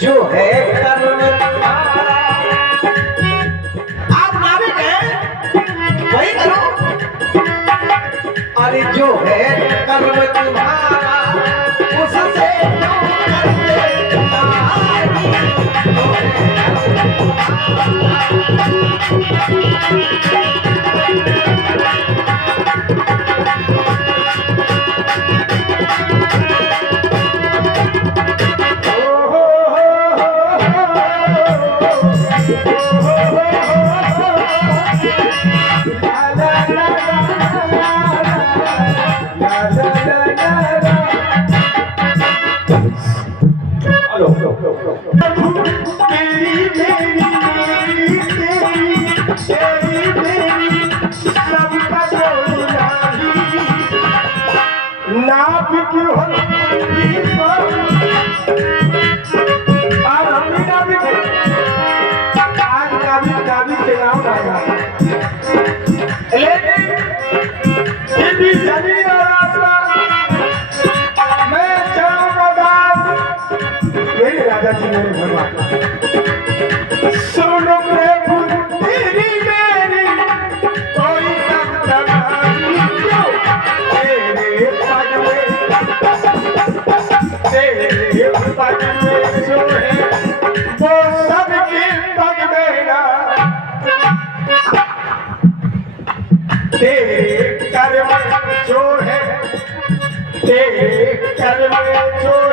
जो है कर्म तुम्हारा। आप नाविक हैं वही करो। अरे जो है कर्म तुम्हारा उससे क्यों करते नारी। जो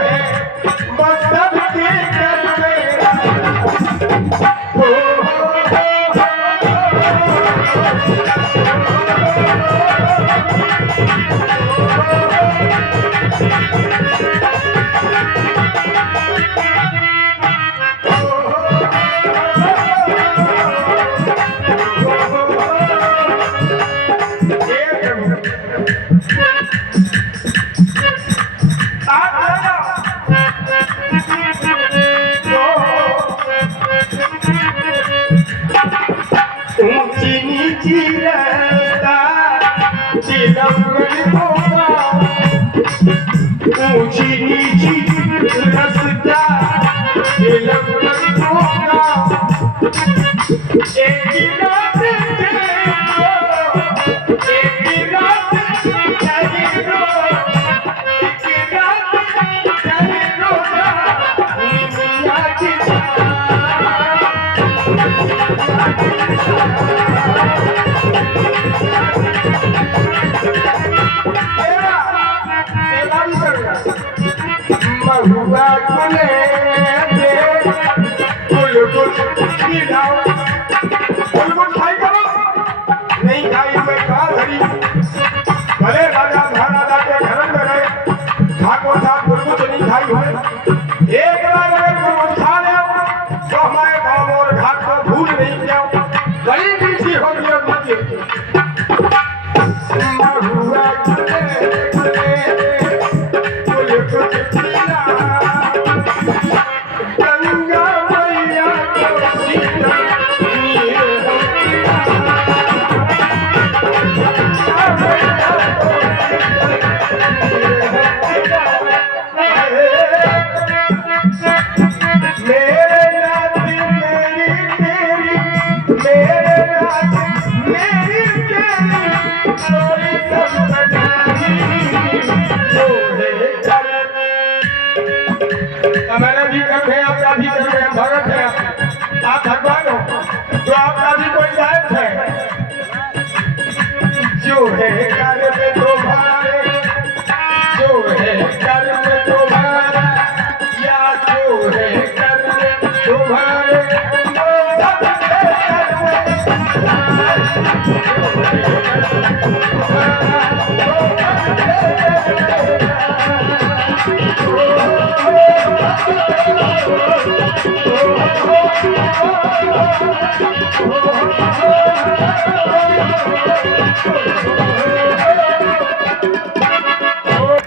है बस सबके कर्म ऊंची नीची रस्ता एक रात महुआ खुले बुलबुल खाई करो नहीं खाई मैं कहा धरी भले राजा महाराजा के घर में रहे ठाकुर साहब बुलबुल नहीं खाई हुए एक बार अगर बुलबुल खा ले तो हमारे गाँव और घाट को भूल नहीं जाओ बड़ी मीठी होगी और मीठी महुआ मैंने भी कर है आपका भी कर है भगत है आप भगवान हो तो आपका भी कोई दायित्व है जो है कार्य में तुम्हारे जो है कार्य में तुम्हारा या जो है कार्य में तुम्हारे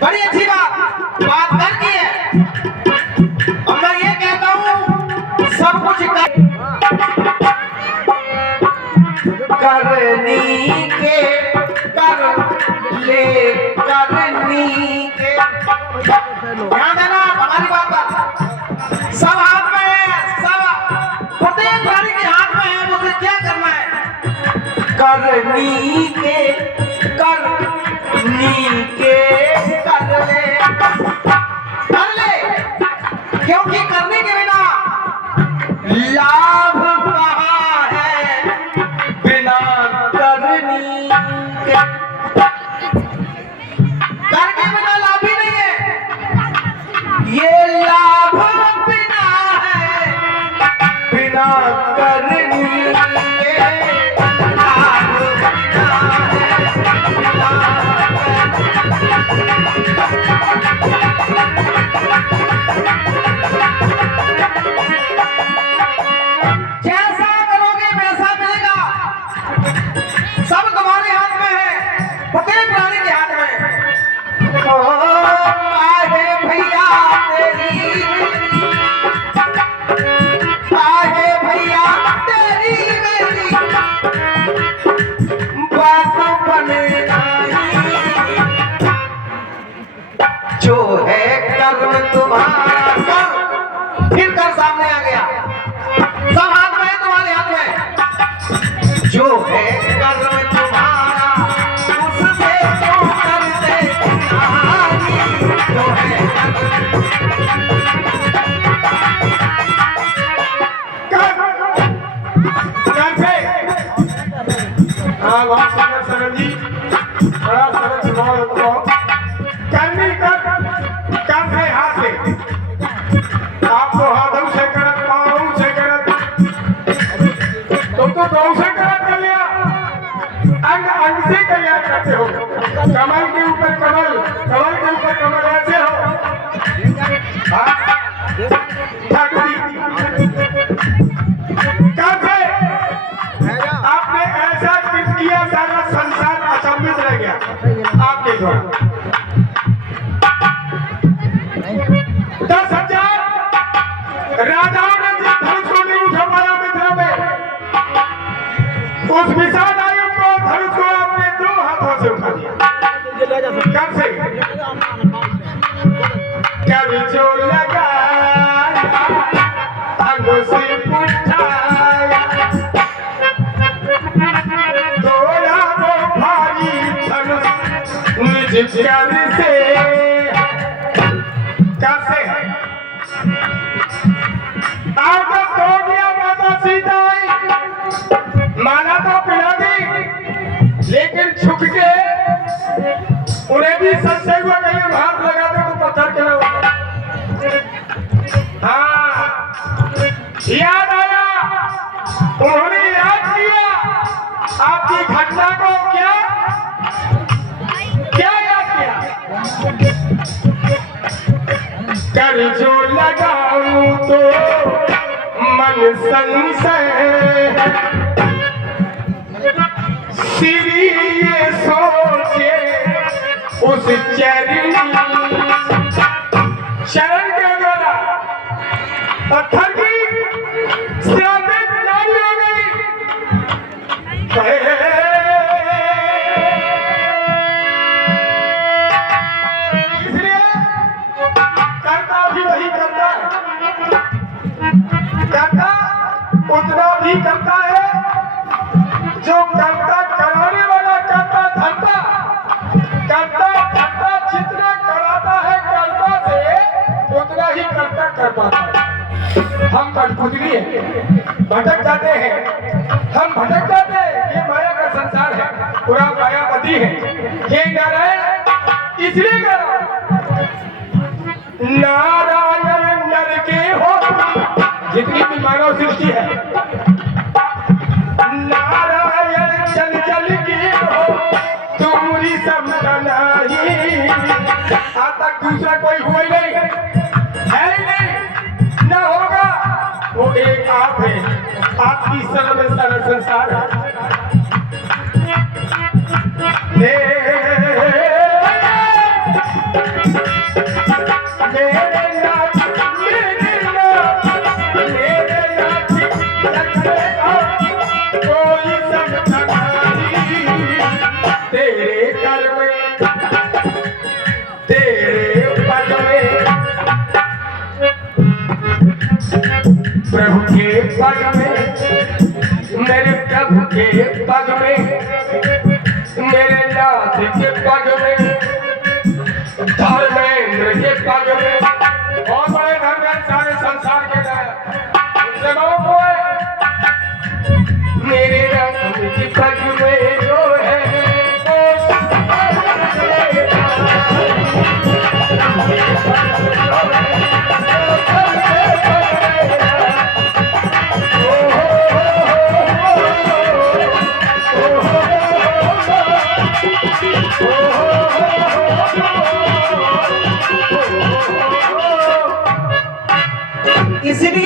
बड़ी अच्छी बात करनी है और मैं ये कहता हूँ सब कुछ करनी के कर ले करनी के ध्यान देना हमारी बात पर सब हाथ में करनी के कर ले, क्योंकि करने के बिना लाभ कहाँ है, बिना करनी के। करके बिना लाभ ही नहीं है, ये लाभ बिना है, बिना करनी के। लाभ बिना है, बिना जैसा करोगे वैसा मिलेगा। सब तुम्हारे हाथ में है, प्रत्येक प्राणी के हाथ में। ओ आहे भैया तेरी, आहे भैया तेरी मेरी बातों बने नहीं, जो है कर्म तुम्हारा कर। फिर कर सामने आ गया, सब हाथ में है, तुम्हारे हाथ में। जो है कर्म तुम्हारा उससे तो करते कहानी, जो है बात समझ सरल जी, बड़ा सरल स्वभाव हो। करनी कर है हाथ से, आपको हाथों से करत, पाँवों से करत, तुम तो पाँव से करत कर लिया, अंग से तैयार करते हो। कमल के ऊपर कमल, कमल के ऊपर कमल ऐसे हो। ठाकुर जी आपने ऐसा किया, सारा संसार अचंभित रह गया आपके द्वारा। 10,000 राजाओं ने जिस धनुष को नहीं उठा पाया मिथिला में, उस विशाल आयु को धनुष को आपने 2 हाथों से उठा दिया। कब से कर जो लगाया अंगों से उठाया, निज कर से कैसे है आपका तो गया। माता सीता आई, माला तो पिला दी, लेकिन छुप के उन्हें भी संशय हुआ कहीं हाथ लगा दे तो पत्थर के होगा। हाँ याद आया, उन्होंने याद किया आपकी घटना को। क्या याद किया? कर जो लगाऊं तो मन संशय, श्री ये सोचे उस चरण, शरण के द्वारा पत्थर की श्रापित नारी हो गई। इसलिए करता भी वही करता है, करता उतना भी करता है जो करता कराने वाला करता धरता, करता धरता जितना कराता है करता से उतना ही करता कर पाता है। हम कठपुतली हैं, भटक जाते हैं, हम भटक जाते हैं। ये माया का संसार है, पूरा मायावती है। ये नारायण इसलिए करो, नारायण नर के हो, जितनी भी मानव सृष्टि है, नारायण चल चल के हो, तुम्हारी समझ नहीं। आज तक दूसरा कोई हुआ ही नहीं है, नहीं न होगा। वो एक आप है, आपकी सर्व सर्व संसार है। प्रभु के पग में, मेरे प्रभु के पग में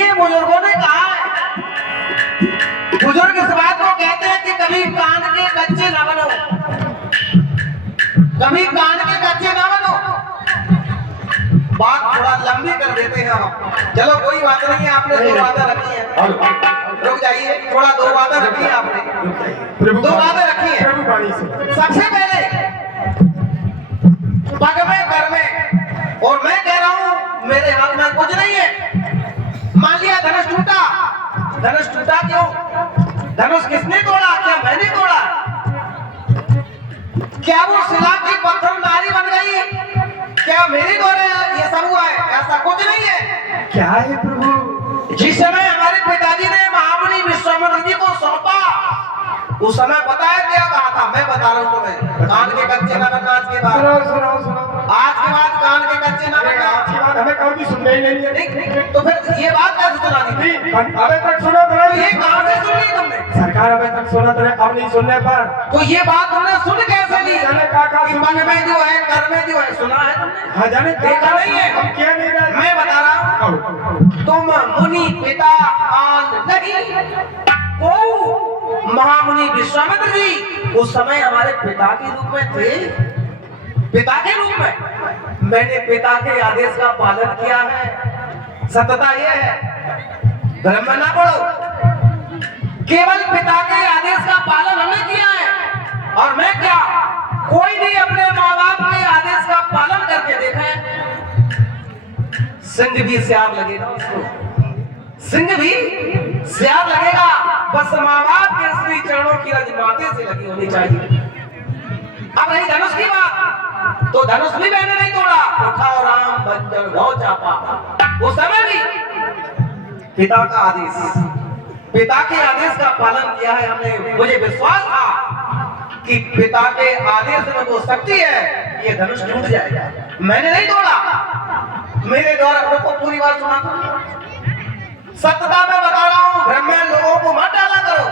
ये बुजुर्गों ने कहा है, बुजुर्ग इस बात को कहते हैं कि कभी कान के कच्चे न बनो, कभी कान के कच्चे न बनो। बात थोड़ा लंबी कर देते हैं हम। चलो कोई बात नहीं है, आपने दो बातें रखी है, रुक जाइए, थोड़ा दो बातें रखी है आपने, दो बातें रखी है। सबसे पहले पग में घर में, और मैं कह रहा हूं मेरे हाथ में कुछ नहीं है। मान लिया धनुष टूटा, धनुष टूटा क्यों? धनुष किसने तोड़ा? क्या मैंने तोड़ा? क्या वो शिला की पत्थर नारी बन गई? क्या मेरी द्वारा ये सब हुआ है? ऐसा कुछ नहीं है। क्या है प्रभु? जिस समय हमारे पिताजी ने महामुनि विश्वामित्र जी को सौंपा, उस समय पता है क्या कहा था? मैं बता रहा हूँ तुम्हें, कान के कच्चे न बनना। आज के बाद सुनाओ सुनाओ सुनाओ। आज के बाद कान के कच्चे न बनना। आज की बात हमें कभी सुनने ही नहीं है। नहीं, तो फिर ये बात कैसे सुना दी? अबे तक सुना तो तो ये कहां से सुन ली तुमने? सरकार अबे तक सुना तो अब नहीं सुनने पर तो ये बात तुमने सुन कैसे ली? जाने का मन में जो है, कर में जो है, सुना है तुमने? हाँ जाने देखा नहीं है? हम क्या नहीं रहे। मैं बता रहा हूँ, तुम मुनि पिता आन नहीं को महामुनि विश्वामित्र जी उस समय हमारे पिता के रूप में थे। पिता के रूप में मैंने पिता के आदेश का पालन किया है। सत्यता यह है, धर्म ना पढ़ो, केवल पिता के आदेश का पालन हमने किया है। और मैं क्या, कोई नहीं अपने माँ बाप के आदेश का पालन करके देखे, सिंह भी सियार लगेगा उसको, सिंह भी सियार लगेगा। बस माँ बाप के श्री चरणों की रज माथे से लगी होनी चाहिए। अब रही धनुष की बात, तो धनुष भी मैंने नहीं तोड़ा। उठाओ राम बंजर गौ चापा, उस समय भी पिता का आदेश, पिता के आदेश का पालन किया है हमने। मुझे विश्वास था कि पिता के आदेश में वो शक्ति है, ये धनुष टूट जाएगा। मैंने नहीं तोड़ा। मेरे द्वारा को पूरी बात सुना, सत्यता में बता रहा हूं, भ्रम में लोगों को मत डाला करो।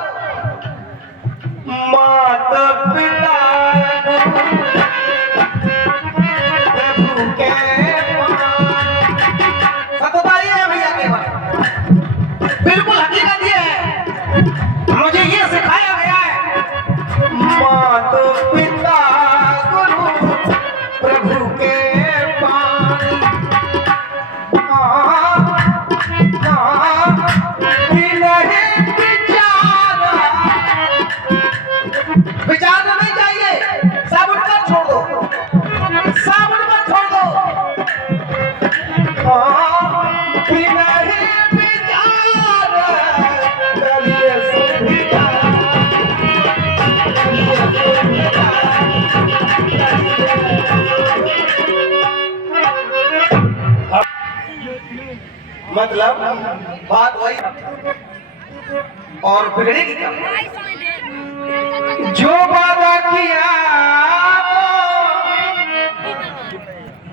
माता पिता प्रभु के सत्यता ये है भैया, के बात बिल्कुल हकीकत ये है। मुझे ये सिखाया गया है, माता पिता गुरु प्रभु के विचारना नहीं चाहिए, सब उठकर छोड़ दो, सब उठकर छोड़ दो। मतलब बात वही और बिगड़ेगी क्या? जो